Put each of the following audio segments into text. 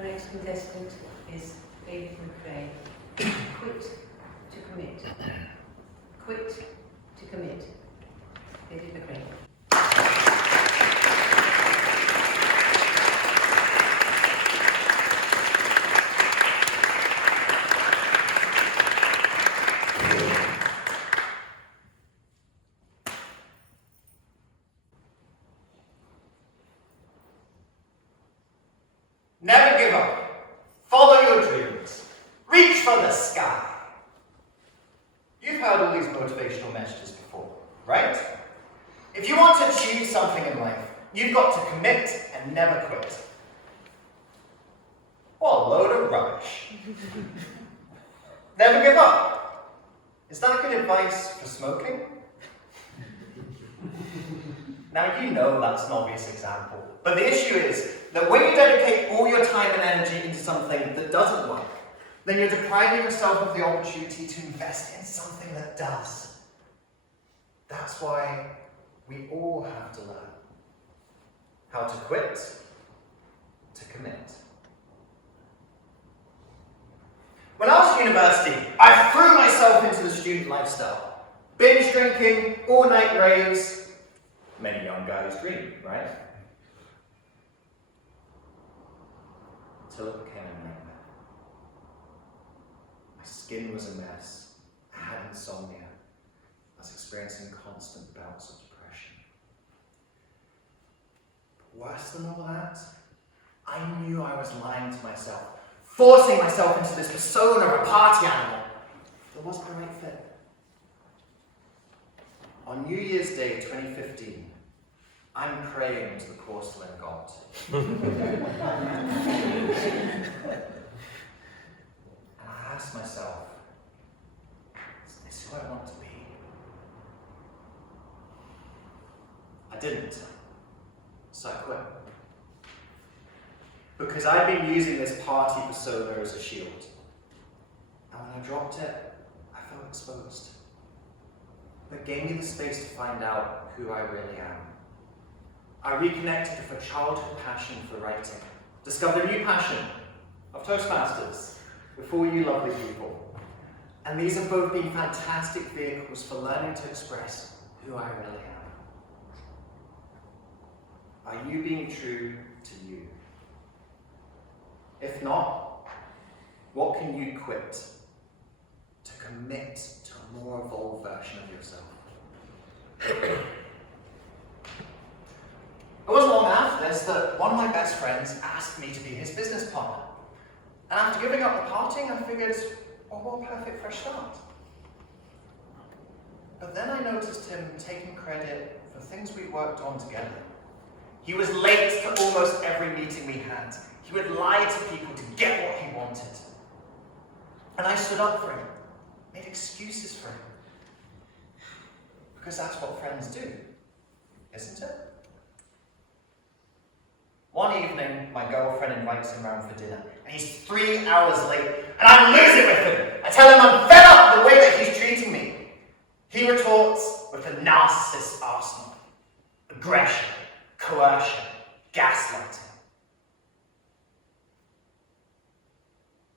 Our next contestant is David McRae. Quit to commit. Quit to commit. David McRae. Never give up. Follow your dreams. Reach for the sky. You've heard all these motivational messages before, right? If you want to achieve something in life, you've got to commit and never quit. What a load of rubbish. Never give up. Is that good advice for smoking? Now you know that's an obvious example, but the issue is that when you dedicate all your time and energy into something that doesn't work, then you're depriving yourself of the opportunity to invest in something that does. That's why we all have to learn how to quit, to commit. When I was at university, I threw myself into the student lifestyle. Binge drinking, all-night raves. Many young guys dream, right? Until it became a nightmare. My skin was a mess. I had insomnia. I was experiencing constant bouts of depression. But worse than all that, I knew I was lying to myself, forcing myself into this persona of a party animal that wasn't the right fit. On New Year's Day 2015, I'm praying to the porcelain god. And I asked myself, is this who I want to be? I didn't, so I quit. Because I'd been using this party persona as a shield. And when I dropped it, I felt exposed. But it gave me the space to find out who I really am. I reconnected with a childhood passion for writing, discovered a new passion of Toastmasters with all you lovely people. And these have both been fantastic vehicles for learning to express who I really am. Are you being true to you? If not, what can you quit to commit to a more evolved version of yourself? It wasn't long after this that one of my best friends asked me to be his business partner. And after giving up the partying, I figured, well, what a perfect fresh start. But then I noticed him taking credit for things we worked on together. He was late to almost every meeting we had. He would lie to people to get what he wanted. And I stood up for him, made excuses for him. Because that's what friends do, isn't it? One evening, my girlfriend invites him round for dinner, and he's 3 hours late, and I'm losing with him. I tell him I'm fed up with the way that he's treating me. He retorts with a narcissist's arsenal: aggression, coercion, gaslighting.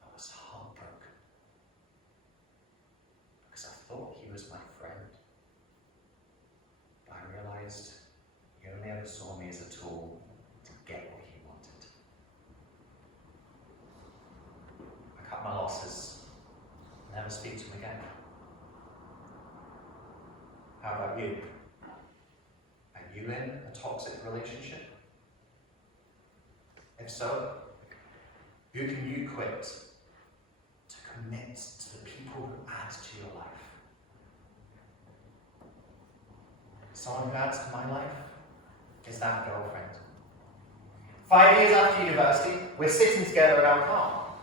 I was heartbroken, because I thought he was my friend. But I realized he only ever saw me as a tool to get what he wanted. I cut my losses, never speak to him again. How about you? Are you in a toxic relationship? If so, who can you quit to commit to the people who add to your life? Someone who adds to my life is that girlfriend. 5 years after university, we're sitting together in our car,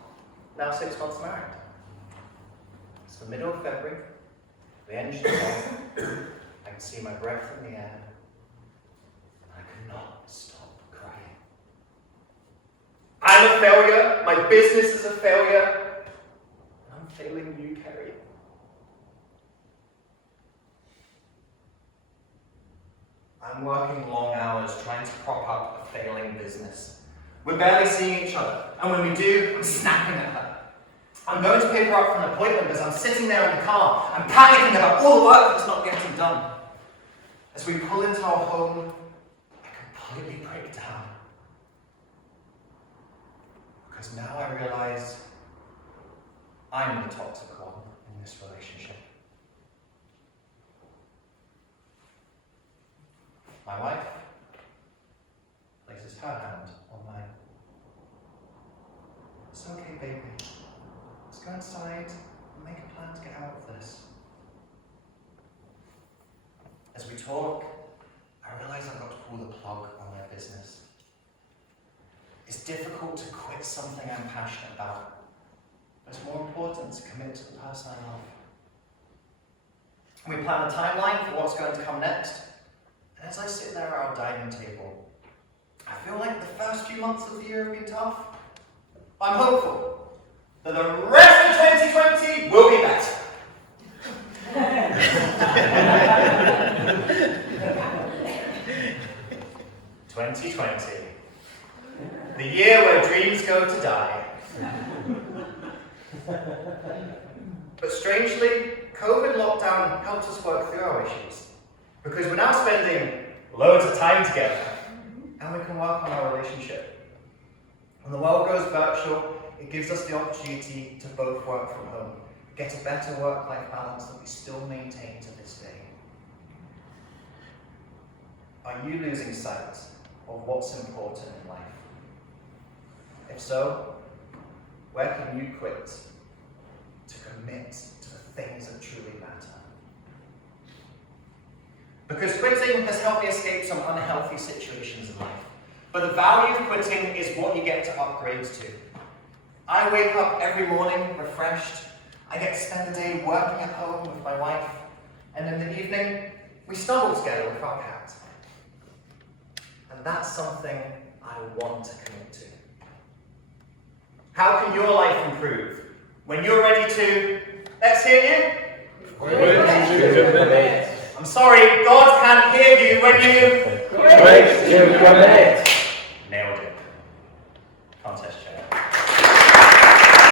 now 6 months married. It's the middle of February, the engine's on, I can see my breath in the air, and I cannot stop crying. I'm a failure, my business is a failure, and I'm failing you, Kerry. I'm working long hours trying to prop up a failing business. We're barely seeing each other, and when we do, I'm snapping at her. I'm going to pick her up from an appointment as I'm sitting there in the car. I'm panicking about all the work that's not getting done. As we pull into our home, I completely break down. Because now I realize I'm the toxic one in this relationship. My wife places her hand on mine. It's okay, baby. Let's go inside and make a plan to get out of this. As we talk, I realize I've got to pull the plug on my business. It's difficult to quit something I'm passionate about, but it's more important to commit to the person I love. We plan a timeline for what's going to come next, and as I sit there at our dining table, I feel like the first few months of the year have been tough. I'm hopeful that the rest of 2020 will be better. 2020, the year where dreams go to die. But strangely, COVID lockdown helped us work through our issues, because we're now spending loads of time together, and we can work on our relationship. When the world goes virtual, it gives us the opportunity to both work from home, get a better work-life balance that we still maintain to this day. Are you losing sight of what's important in life? If so, where can you quit to commit to the things that truly matter? Because quitting has helped me escape some unhealthy situations in life. But the value of quitting is what you get to upgrade to. I wake up every morning refreshed. I get to spend the day working at home with my wife. And in the evening, we snuggle together with our cat. And that's something I want to commit to. How can your life improve? When you're ready to, let's hear you. I'm sorry, God can't hear you when you quit to commit.